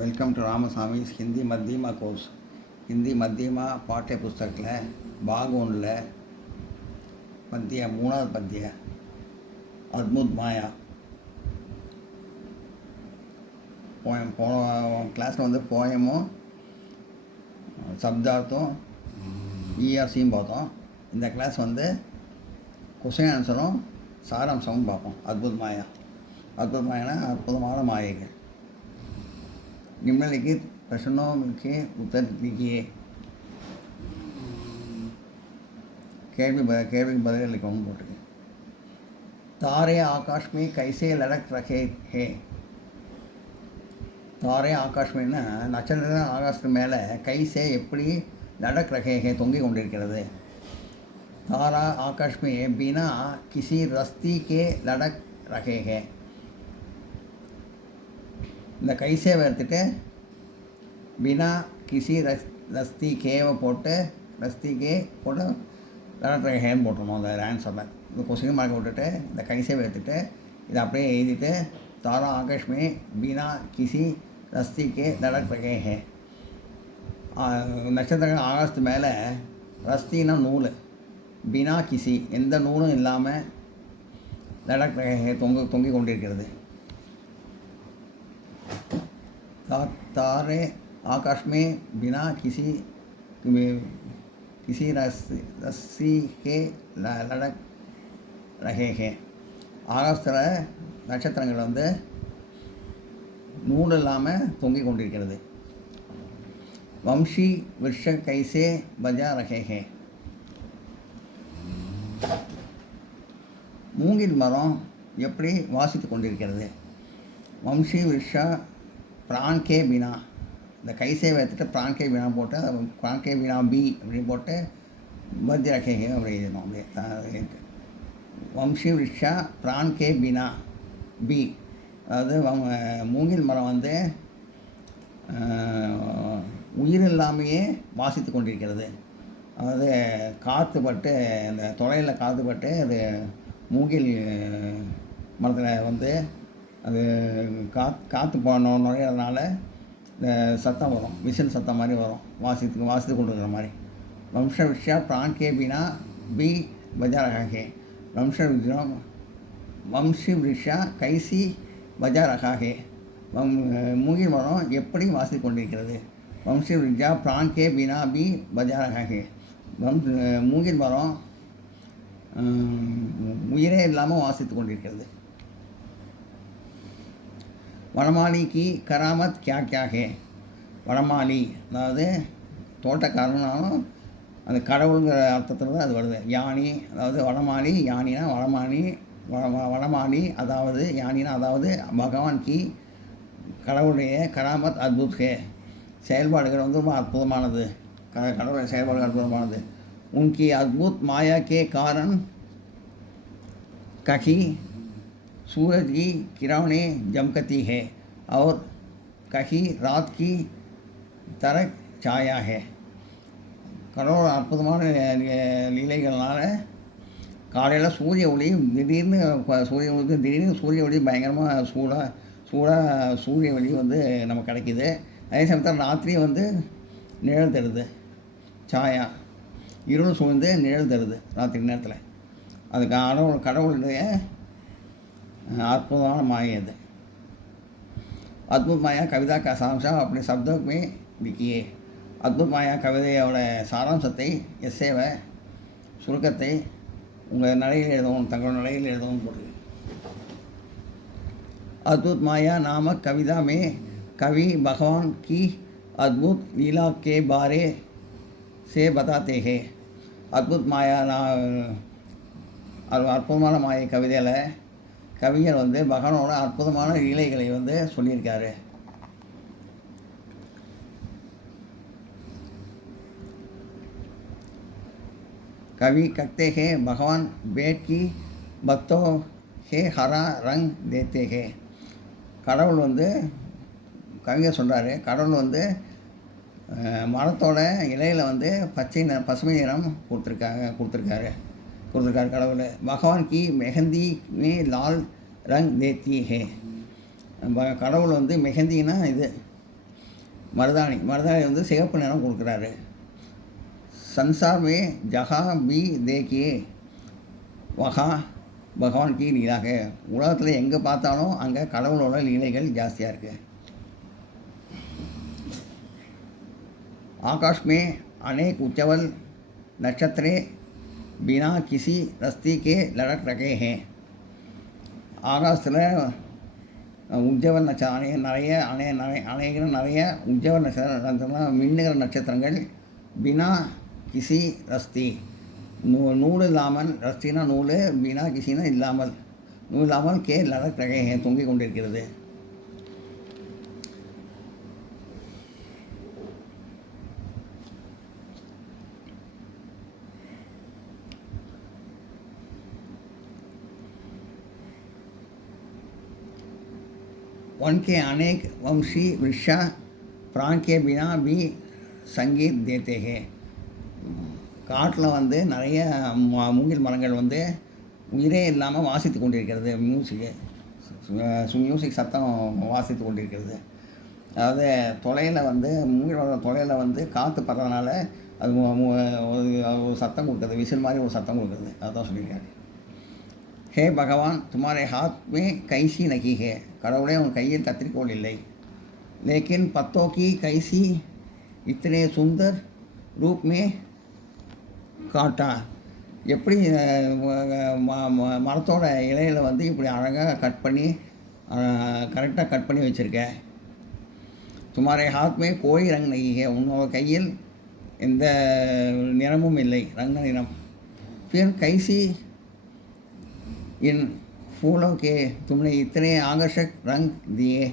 Welcome to Ramasamy's Hindi Madhyama course. Hindi Madhyama பாட்டிய புஸ்தகத்தில் பாக் ஒன்றில் பத்திய 3வது பத்திய அத்புத் மாயா போயம். போன கிளாஸில் வந்து போயமும் சப்தார்த்தம் இஆர்சியும் பார்த்தோம். இந்த கிளாஸ் வந்து கொஸ்டின் ஆன்சரும் சாராம்சமும் பார்ப்போம். அத்புத் மாயா. अद्भुत माया अद्भुतमान मायेगा. निम्नलिखित प्रश्नों के उत्तर लिखिए. केवल बदल लिखूँ बोल. तारे आकाश में कैसे लटक रखे हैं. तारे आकाश में ना नक्षत्र आकाश मेले कैसे एप्पड़ी लटक रखे हैं தொங்கி கொண்டிருக்கிறது. तारा आकाश में बिना किसी रस्ती के लटक रखे हैं. இந்த கைசே எடுத்துட்டு பினா கிசி ரஸ்தி கேவை போட்டு ரஸ்திக்கே போட்டு லடக் ஹேன்னு போட்டுருணும். அந்த ஆன்சரில் இந்த கொஸ்டின் மார்க் விட்டுட்டு இந்த கைசேவை எடுத்துகிட்டு இதை அப்படியே எழுதிட்டு தாரா ஆகாஷ்மே பினா கிசி ரஸ்திக்கே லடக் ரகே ஹே. நட்சத்திரங்கள் ஆகாசத்து மேலே ரஸ்தின்னா நூல், பினா கிசி எந்த நூலும் இல்லாமல் லடக் ரகே ஹே தொங்கி கொண்டிருக்கிறது. तारे आकाश में बिना किसी रस्सी के लटक रहे हैं. ஆகாசத்தில் நட்சத்திரங்கள் வந்து நூல் இல்லாமல் தொங்கிக் கொண்டிருக்கிறது. வம்சி விருஷ கைசே பஜா ரகே ஹே. மூங்கில் மரம் எப்படி வாசித்து கொண்டிருக்கிறது. வம்சி விருஷா प्राण के बिना இந்த கைசே வைத்துட்டு प्राण के बिना போட்டு प्राण के बिना பி அப்படின்னு போட்டு பத்தி ரக்கேங்க அப்படி எழுதணும். அப்படியே வம்சி விருஷா प्राण के बिना பி. அதாவது மூங்கில் மரம் வந்து உயிர் இல்லாமையே வாசித்து கொண்டிருக்கிறது. அதாவது காற்று பட்டு இந்த தொலையில் காற்று பட்டு அது மூங்கில் மரத்தில் வந்து அது காற்று நுழையிறதுனால இந்த சத்தம் வரும், விசில் சத்தம் மாதிரி வரும், வாசித்து கொண்டு இருக்கிற மாதிரி. வம்ச விஷயா பிரான் கே பினா பி பஜா ரகா ஹே. வம்சி விஷா கைசி பஜா ரகா ஹே. மூங்கில் மரம் எப்படி வாசித்து கொண்டிருக்கிறது. வம்சி விஷா பிரான் கே பினா பி பஜா ரகா ஹே. மூங்கில் மரம் உயிரே இல்லாமல் வாசித்து கொண்டிருக்கிறது. வனமாலி கி கராமத் கியா கியா ஹே. வனமாலி அதாவது தோட்டக்காரனாலும் அந்த கடவுளுங்கிற அர்த்தத்தில் தான் அது வருது. யானி அதாவது வனமாலி, யானினா வனமாலி அதாவது யானினா அதாவது பகவான் கி கடவுளுடைய கராமத் அத்புத் ஹே. செயல்பாடுகள் வந்து ரொம்ப அற்புதமானது. கடவுளுடைய செயல்பாடுகள் அற்புதமானது. உன்கி அத்புத் மாயா கே காரன் கஹி सूरज की किरणें जमकती है और कहीं रात की तरह छाया है. கடவுள் அற்புதமான லீலைகள்னால காலையில் சூரிய ஒளி திடீர்னு சூரிய ஒளி பயங்கரமாக சூடாக சூரிய ஒளி வந்து நமக்கு கிடைக்கிது. அதே சமயத்தில் ராத்திரி வந்து நிழல் தருது. சாயா இருள் சூழ்ந்து நிழல் தருது ராத்திரி நேரத்தில். அது கடவுளுடைய अद्भुतमान माया है. अद्भुत माया कविता का सारांश अपने शब्दों में लिखिए. अद्भुत माया कविதையோட சாராம்சத்தை எஸ்ஸேவை சுருக்கத்தை உங்கள் நடையில் எழுதவும் தங்களோட நடையில் எழுதவும் போடுங்க. अद्भुत माया नामक कविता में कवि भगवान की अद्भुत लीला के बारे से बताते हैं. अद्भुत माया அற்புதமான மாயை கவிதையில் கவிஞர் வந்து பகவானோட அற்புதமான லீலைகளை வந்து சொல்லியிருக்காரு. कवि कहते हैं भगवान बेट की बत्तों के हरा रंग देते हैं. கடவுள் வந்து கவிஞர் சொல்கிறாரு, கடவுள் வந்து மரத்தோட இலையில் வந்து பசுமை நிறம் கொடுத்துருக்காரு கடவுள். பகவான் கி மெஹந்தி மே லால் ரங் தேத்தி ஹே. கடவுள் வந்து மெஹந்தினா இது மருதாணி மருதாணி வந்து சிகப்பு நிறம் கொடுக்குறாரு. संसार में जहाँ भी देखिए वहाँ भगवान की लीला है. உலகத்தில் எங்கே பார்த்தாலும் அங்கே கடவுளோட லீலைகள் ஜாஸ்தியாக இருக்குது. आकाश में अनेक उज्ज्वल नक्षत्र बिना किसी रस्ते के लड़क रखे हैं. ஆகாசத்தில் உஜ்ஜவல் நட்சத்திரம் நிறைய உஜ்ஜவல் நட்சத்திரம் மின்னுகிற நட்சத்திரங்கள் பினா கிசி ரஸ்தி நூல் இல்லாமல், ரஸ்தினா நூல், பினா கிசினா இல்லாமல், நூல் இல்லாமல் கே லடக் ரகை தொங்கிக் கொண்டிருக்கிறது. वन के अनेक वंशी वृक्षा प्राण के बिना भी संगीत देते हैं. காட்டில் வந்து நிறைய மூங்கில் மரங்கள் வந்து உயிரே இல்லாமல் வாசித்து கொண்டிருக்கிறது. மியூசிக் சத்தம் வாசித்து கொண்டிருக்கிறது. அதாவது தொலையில் வந்து மூங்கிலோட தொலையில் வந்து காற்று படுறதுனால அது ஒரு சத்தம் கொடுக்குறது, விசில் மாதிரி ஒரு சத்தம் கொடுக்குறது. அதுதான் சொல்லியிருக்காரு. ஹே பகவான் துமாரே ஹாத் மே கைசி நகி ஹே. கடவுளே உன் கையில் கத்திரிக்கோள் இல்லை. லேக்கின் பத்தோ கி கைசி இத்தனை சுந்தர் ரூப் மே காட்டா. எப்படி மரத்தோட இலையில் வந்து இப்படி அழகாக கட் பண்ணி கரெக்டாக கட் பண்ணி வச்சுருக்கேன். துமாரே ஹாத் மே கோழி ரங் நகி ஹே. உன்னோட கையில் எந்த நிறமும் இல்லை, ரங்க நிறம். फिर कैसी इन फूलों के तुमने इतने आकर्षक रंग दिए.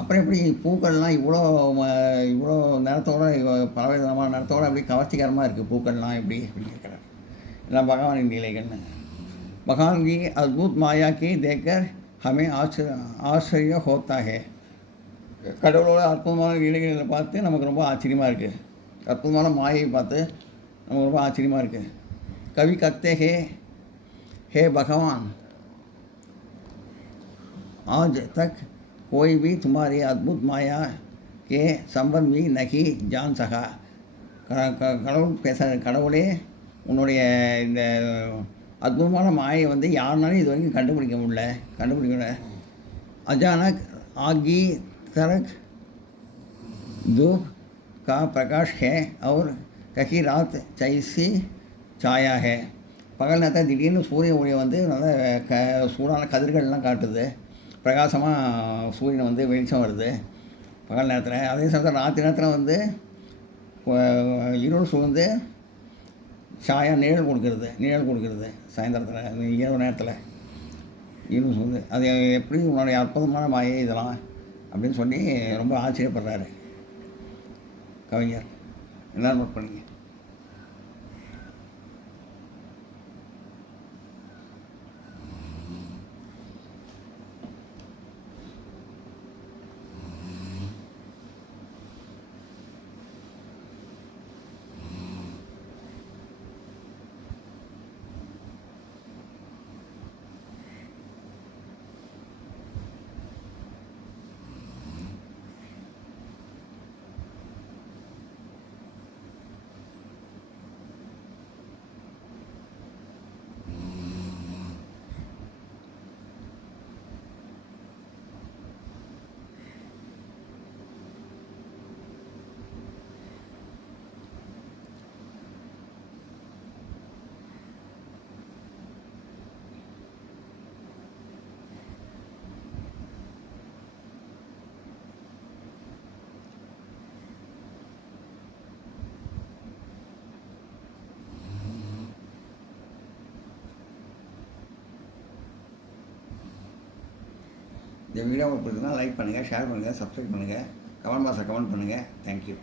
அப்புறம் எப்படி பூக்கள்லாம் இவ்வளோ நிறத்தோடு பலவிதமான நிறத்தோடு அப்படி கவர்ச்சிகரமாக இருக்குது பூக்கள்லாம் எப்படி அப்படின்னு கேட்குறாரு. எல்லாம் பகவானின் லீலைகள்னு. भगवान की अद्भुत माया की देखकर हमें ஆச்சரிய होता है. கடவுளோட அற்புதமான லீலைகளை பார்த்து நமக்கு ரொம்ப ஆச்சரியமாக இருக்குது. அற்புதமான மாயை பார்த்து நமக்கு ரொம்ப ஆச்சரியமாக இருக்குது. कवि कहते हैं, हे भगवान आज तक कोई भी तुम्हारी अद्भुत माया के संबंध भी नहीं जान सका. கடவுள் கடவுளே உன்னுடைய இந்த அற்புதமான மாயை வந்து யாருனாலும் இது வரைக்கும் கண்டுபிடிக்கல. अचानक आगी तरक धूप का प्रकाश है और कहीं रात जैसी छाया है. பகல் நேரத்தில் திடீர்னு சூரிய ஒளி வந்து நல்ல சூடான கதிர்கள்லாம் காட்டுது. பிரகாசமாக சூரியன் வந்து வெளிச்சம் வருது பகல் நேரத்தில். அதே சமயத்தில் ராத்திரி நேரத்தில் வந்து இருள் சூழ்ந்து சாயா நிழல் கொடுக்குறது. சாயந்தரத்தில் இரவு நேரத்தில் இருள் சூழ்ந்து அது எப்படி உன்னுடைய அற்புதமான மாயை இதெல்லாம் அப்படின்னு சொல்லி ரொம்ப ஆச்சரியப்படுறாரு கவிஞர். எல்லோரும் நோட் பண்ணிங்க. இந்த வீடியோ உங்களுக்கு பிடிச்சிருந்தா லைக் பண்ணுங்கள், ஷேர் பண்ணுங்கள், சப்ஸ்கிரைப் பண்ணுங்கள், கமெண்ட் பாக்ஸில் கமெண்ட் பண்ணுங்கள். தேங்க்யூ.